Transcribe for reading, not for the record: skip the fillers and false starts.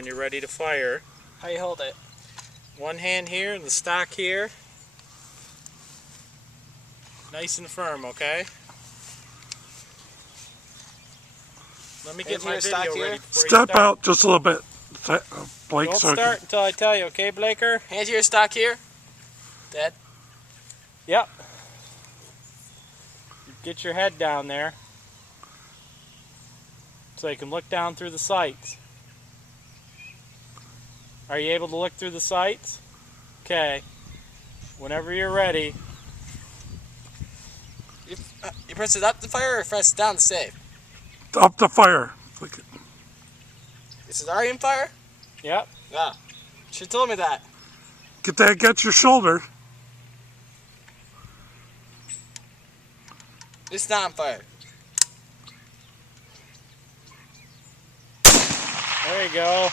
when you're ready to fire. How you hold it? One hand here and the stock here. Nice and firm, okay? Let me get my video ready before you start. Step out just a little bit, Blake. Don't start until I tell you, okay, Blaker? Hands to your stock here. Dad? Yep. Get your head down there so you can look down through the sights. Are you able to look through the sights? Okay. Whenever you're ready. You press it up to fire or press it down to save? Up to fire. This is already in fire? Yep. Yeah. Should have told me that. Get that against your shoulder. It's not on fire. There you go.